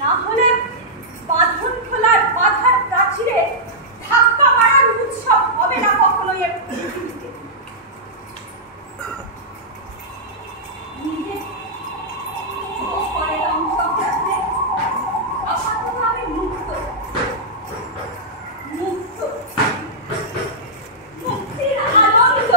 না হলে বাঁধন খোলার বাধার প্রাচীরে ধাক্কা মারার উৎসব হবে না কখনোই এর পৃথিবীতে। নিজে পরের অংশ করতে আপাতত আমি মুক্ত, মুক্ত, মুক্তির আনন্দ।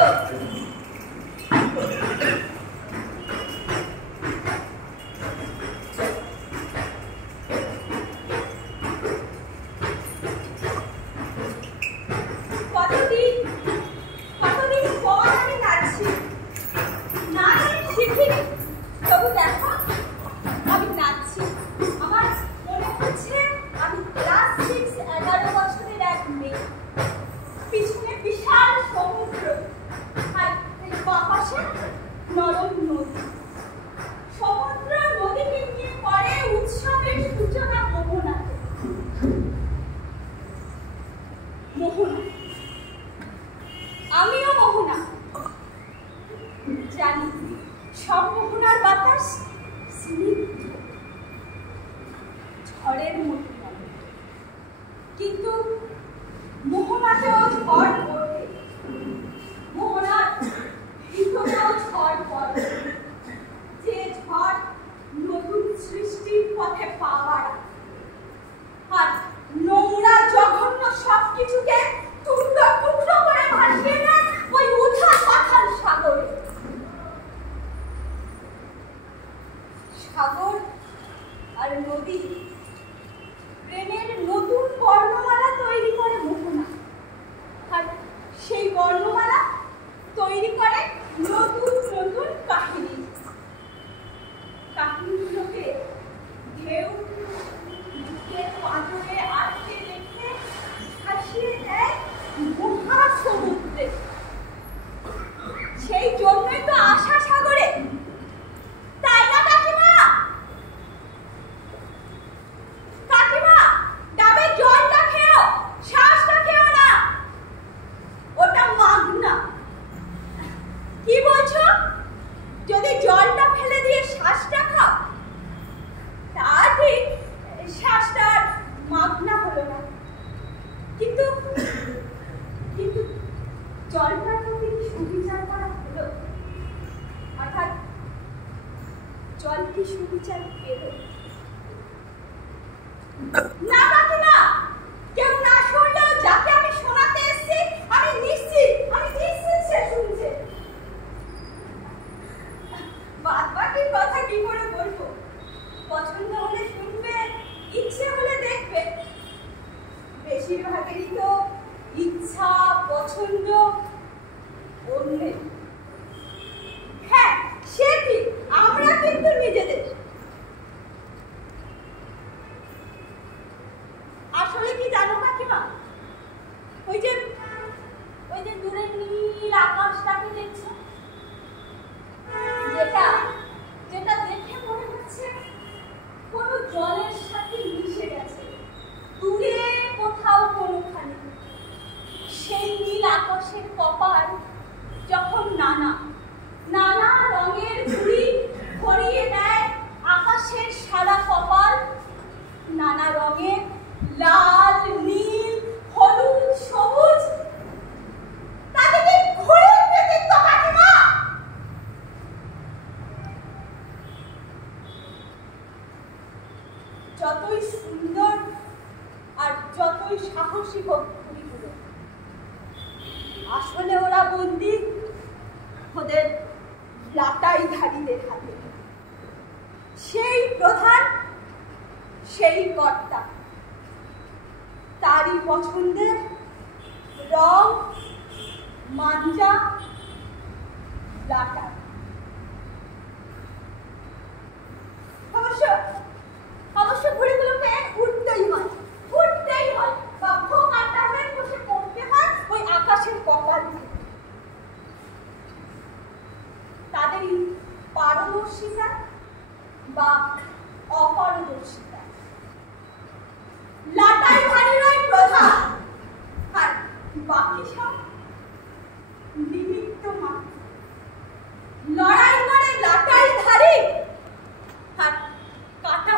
আমিও মোহনা, জানি সব মোহনার বাতাস স্নিগ্ধ ঝড়ের মতো, কিন্তু মোহনাতেও ঝড় পড়বে, মোহনার ভিতরেও ঝড় পড়বে, যে ঝড় নতুন সৃষ্টির পথে পাওয়ার আর নোংরা জঘন্য সবকিছুকে টুকরো টুকরো করে ভাসিয়ে নেয় ওই উথাল পাথাল সাগরে। সাগর আর নদী প্রেমের নতুন বর্ণমালা তৈরি করে মোহনা, আর সেই বর্ণমালা তৈরি করে নতুন নতুন কাহিনী। কাহিনীগুলোকে ঢেউ বুকের পাথরে আটকে রেখে ভাসিয়ে দেয় মহাসমুদ্রে। সেই জন্যই তো আশা সাগরে, তাই না কাকিমা? কাকিমা, ডাবের জলটা খেও, শ্বাসটা খেও না, ওটা মাগনা। কি বলছো? যদি জলটা ফেলে দিয়ে শ্বাসটা খাও, তা ঠিক, শ্বাসটা মাগনা হলো না, কিন্তু কিন্তু জলটা যদি সুবিচার করা হলো, অর্থাৎ জল কি সুবিচার পেল না? কাকিমা, কেউ না শুনলেও যাকে আমি শোনাতে এসেছি আমি নিশ্চিত সে শুনছে। বাদ বাকি কথা কি করে বলবো? পছন্দ হলে শুনবে, ইচ্ছে হলে দেখবে। বেশিরভাগেরই তো ইচ্ছা পছন্দ অন্যের। হ্যাঁ, সে ঠিক, আমরা কিন্তু নিজেদের। আসলে কি জানো কাকিমা, ওই যে দূরে নীল আকাশটাকে দেখছো, যেটা দেখে মনে হচ্ছে কোনো জলের সাথে মিশে গেছে দূরে কোথাও কোনোখানে। সেই নীল আকাশের কপাল যখন নানা নানা রঙের ঘুড়ি ভরিয়ে দেয় আকাশের সাদা কপাল, নানা রঙের লাল, নীল, হলুদ, সবুজ, তাদেরকে ঘুড়ির ব্যক্তিত্ব কাকিমা। যতই সুন্দর আর যতই সাহসী হোক ঘুড়িগুলো, আসলে ওরা বন্দী ওদের লাটাইধারীদের হাতে। সেই প্রধান, সেই কর্তা, তারই পছন্দের রং, মাঞ্জা, লাটা। অবশ্য ঘুড়িগুলোকে উঠতেই হয়, বা ভোকাটা হয়ে বসে পড়তে হয় ওই আকাশের কপাল থেকে। তাদেরই পারদর্শিতা বা অপারদর্শিতা, লাটাইধারীরাই প্রধান, আর বাকি সব নিমিত্ত মাত্র। লড়াই